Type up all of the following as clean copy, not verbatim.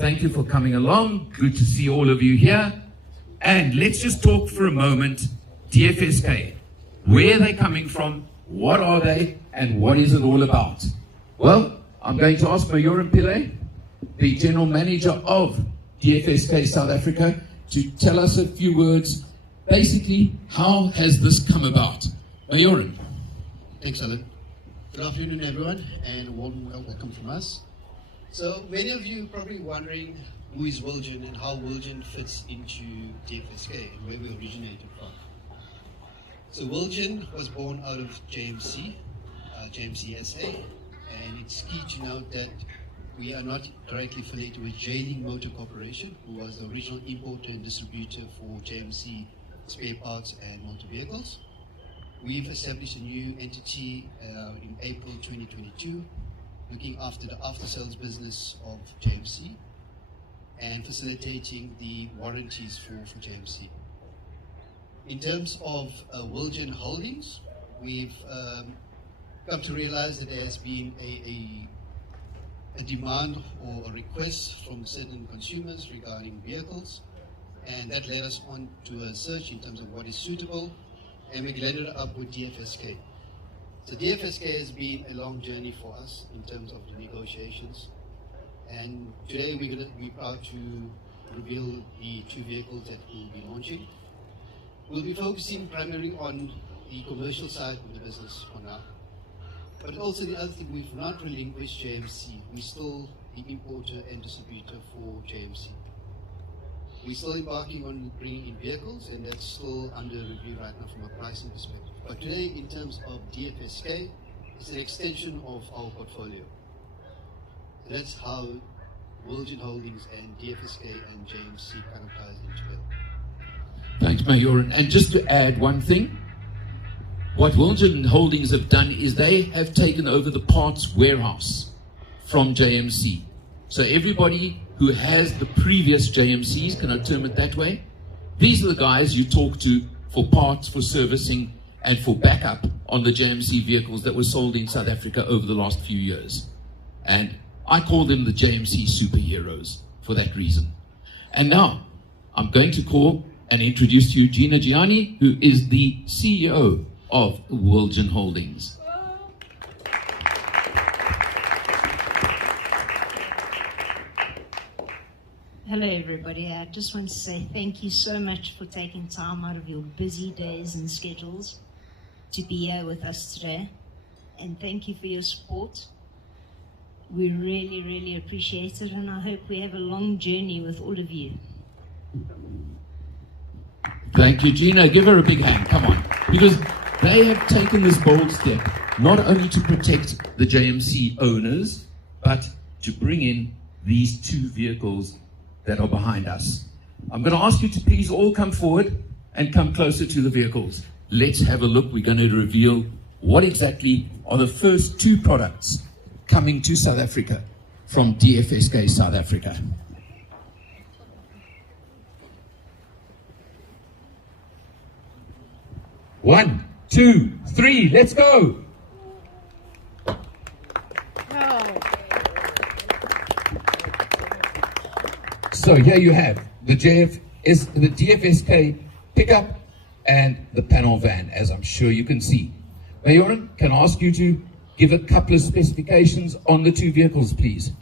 thank you for coming along. Good to see all of you here. And let's just talk for a moment, DFSK. Where are they coming from? What are they? And what is it all about? Well, I'm going to ask Majoran Pillay, the General Manager of DFSK South Africa, to tell us a few words. Basically, how has this come about? Majoran. Thanks, Alan. Good afternoon, everyone, and a warm welcome from us. So, many of you are probably wondering who is Wilgen and how Wilgen fits into DFSK and where we originated from. So, Wilgen was born out of JMC SA, and it's key to note that we are not directly affiliated with J-Link Motor Corporation, who was the original importer and distributor for JMC spare parts and motor vehicles. We've established a new entity in April 2022, looking after the after-sales business of JMC and facilitating the warranties for JMC. In terms of Wilgen Holdings, we've come to realize that there has been a demand or a request from certain consumers regarding vehicles, and that led us on to a search in terms of what is suitable, and we landed up with DFSK. So DFSK has been a long journey for us in terms of the negotiations, and today we're going to be proud to reveal the two vehicles that we'll be launching. We'll be focusing primarily on the commercial side of the business for now, but also the other thing, we've not relinquished JMC. We're still the importer and distributor for JMC. We're still embarking on bringing in vehicles, and that's still under review right now from a pricing perspective. But today, in terms of DFSK, it's an extension of our portfolio. And that's how Wilgen Holdings and DFSK and JMC kind of ties in together. Thanks, Majoran. And just to add one thing, what Wilgen Holdings have done is they have taken over the parts warehouse from JMC. So everybody who has the previous JMCs, can I term it that way? These are the guys you talk to for parts, for servicing, and for backup on the JMC vehicles that were sold in South Africa over the last few years. And I call them the JMC superheroes for that reason. And now, I'm going to call and introduce to you Gina Gianni, who is the CEO of Wilgen Holdings. Hello everybody, I just want to say thank you so much for taking time out of your busy days and schedules to be here with us today, and thank you for your support. We really, really appreciate it, and I hope we have a long journey with all of you. Thank you, Gina. Give her a big hand, come on. Because they have taken this bold step, not only to protect the JMC owners, but to bring in these two vehicles that are behind us. I'm going to ask you to please all come forward and come closer to the vehicles. Let's have a look. We're going to reveal what exactly are the first two products coming to South Africa from DFSK South Africa. One, two, three, let's go. So here you have the DFSK pickup and the panel van, as I'm sure you can see. Majoran, can I ask you to give a couple of specifications on the two vehicles, please?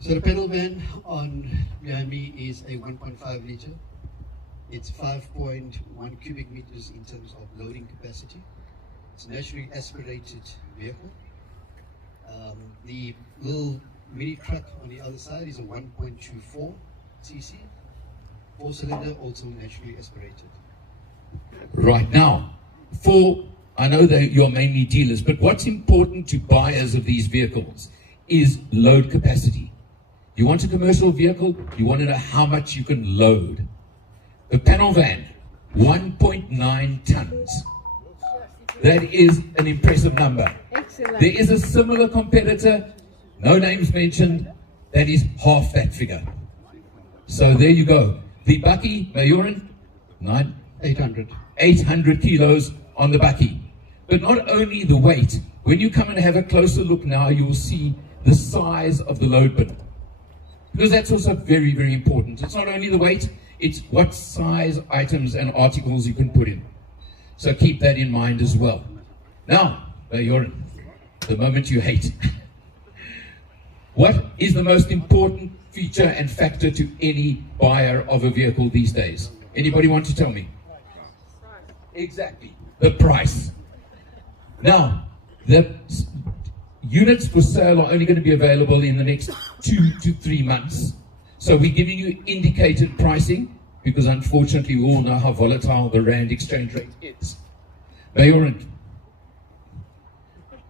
So the panel van on behind me is a 1.5 liter. It's 5.1 cubic meters in terms of loading capacity. It's a naturally aspirated vehicle. The little mini truck on the other side is a 1.24 cc, 4-cylinder, also naturally aspirated. Right now, I know that you're mainly dealers, but what's important to buyers of these vehicles is load capacity. You want a commercial vehicle, you want to know how much you can load. The panel van, 1.9 tons. That is an impressive number. Excellent. There is a similar competitor, no names mentioned, that is half that figure. So there you go. The Bakkie, Majoran, 800 kilos on the Bakkie. But not only the weight, when you come and have a closer look now, you will see the size of the load bin. Because that's also very, very important. It's not only the weight, it's what size items and articles you can put in. So keep that in mind as well. Now, the moment you hate. What is the most important feature and factor to any buyer of a vehicle these days? Anybody want to tell me? Exactly, the price. Now, the units for sale are only going to be available in the next 2 to 3 months. So we're giving you indicated pricing because unfortunately we all know how volatile the Rand exchange rate is. Mayoran,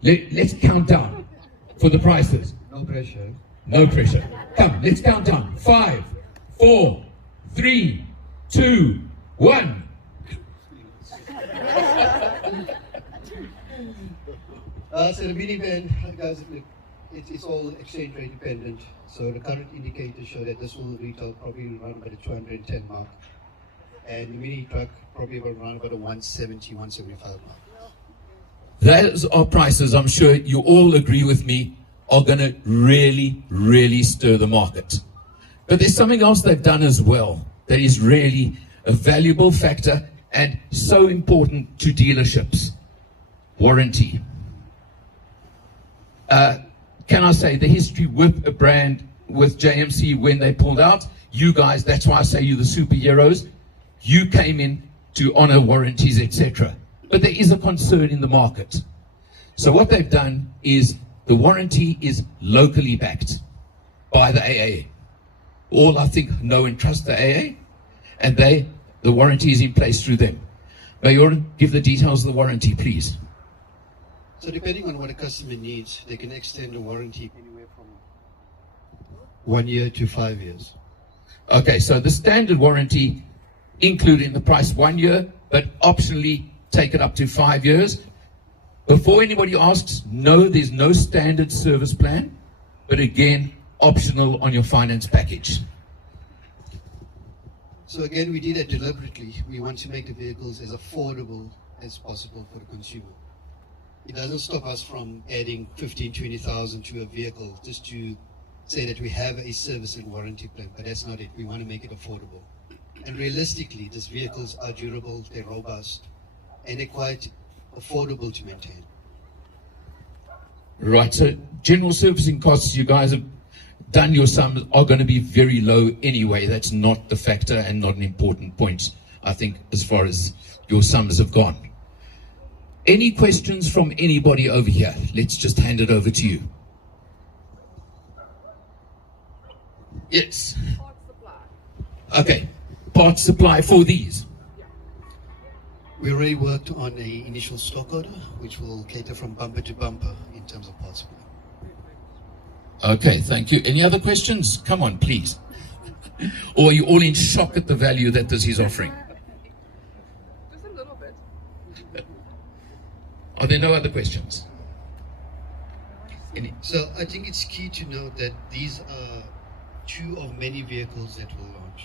let's count down for the prices. No pressure. No pressure. Come, let's count down. 5, 4, 3, 2, 1. So the minivan, guys, it's all exchange rate dependent. So the current indicators show that this will retail probably around about the 210 mark. And the mini truck probably around about the 170, 175 mark. Those are prices, I'm sure you all agree with me, are going to really, really stir the market. But there's something else they've done as well that is really a valuable factor and so important to dealerships. Warranty. Can I say the history with a brand, with JMC when they pulled out, you guys, that's why I say you're the superheroes, you came in to honor warranties, etc. But there is a concern in the market. So what they've done is the warranty is locally backed by the AA. All, I think, know and trust the AA, and the warranty is in place through them. Mayor, give the details of the warranty, please. So depending on what a customer needs, they can extend the warranty anywhere from 1 year to 5 years. Okay, so the standard warranty, including the price 1 year, but optionally take it up to 5 years. Before anybody asks, no, there's no standard service plan, but again, optional on your finance package. So again, we did that deliberately. We want to make the vehicles as affordable as possible for the consumer. It doesn't stop us from adding 15, 20,000 to a vehicle just to say that we have a service and warranty plan, but that's not it. We want to make it affordable. And realistically, these vehicles are durable, they're robust, and they're quite affordable to maintain. Right, so general servicing costs, you guys have done your sums, are going to be very low anyway. That's not the factor and not an important point, I think, as far as your sums have gone. Any questions from anybody over here? Let's just hand it over to you. Yes. Parts supply. Okay, parts supply for these. We already worked on an initial stock order, which will cater from bumper to bumper in terms of parts supply. Okay, thank you. Any other questions? Come on, please. Or are you all in shock at the value that this is offering? Just a little bit. Are there no other questions? So I think it's key to note that these are two of many vehicles that will launch.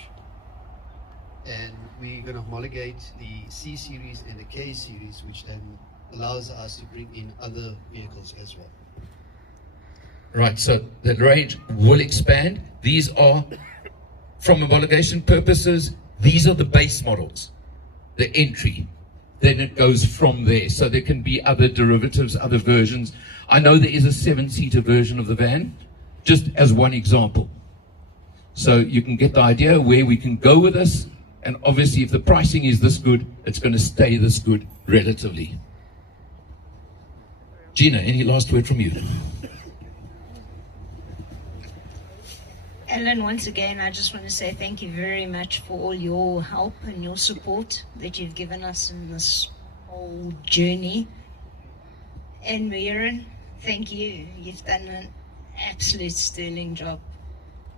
And we're going to homologate the C series and the K series, which then allows us to bring in other vehicles as well. Right, so the range will expand. These are, from homologation purposes, these are the base models, the entry. Then it goes from there. So there can be other derivatives, other versions. I know there is a 7-seater version of the van, just as one example. So you can get the idea where we can go with this. And obviously, if the pricing is this good, it's going to stay this good relatively. Gina, any last word from you? Alan, once again, I just want to say thank you very much for all your help and your support that you've given us in this whole journey. And Mayoran, thank you. You've done an absolute sterling job.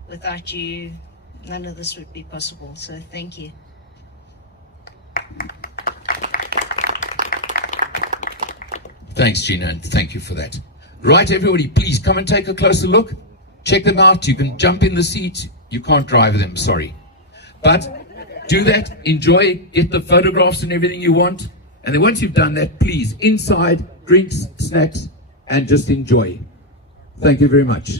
Without you, none of this would be possible. So thank you. Thanks, Gina, and thank you for that. Right, everybody, please come and take a closer look. Check them out. You can jump in the seat. You can't drive them, sorry. But do that, enjoy, get the photographs and everything you want. And then once you've done that, please, inside, drinks, snacks, and just enjoy. Thank you very much.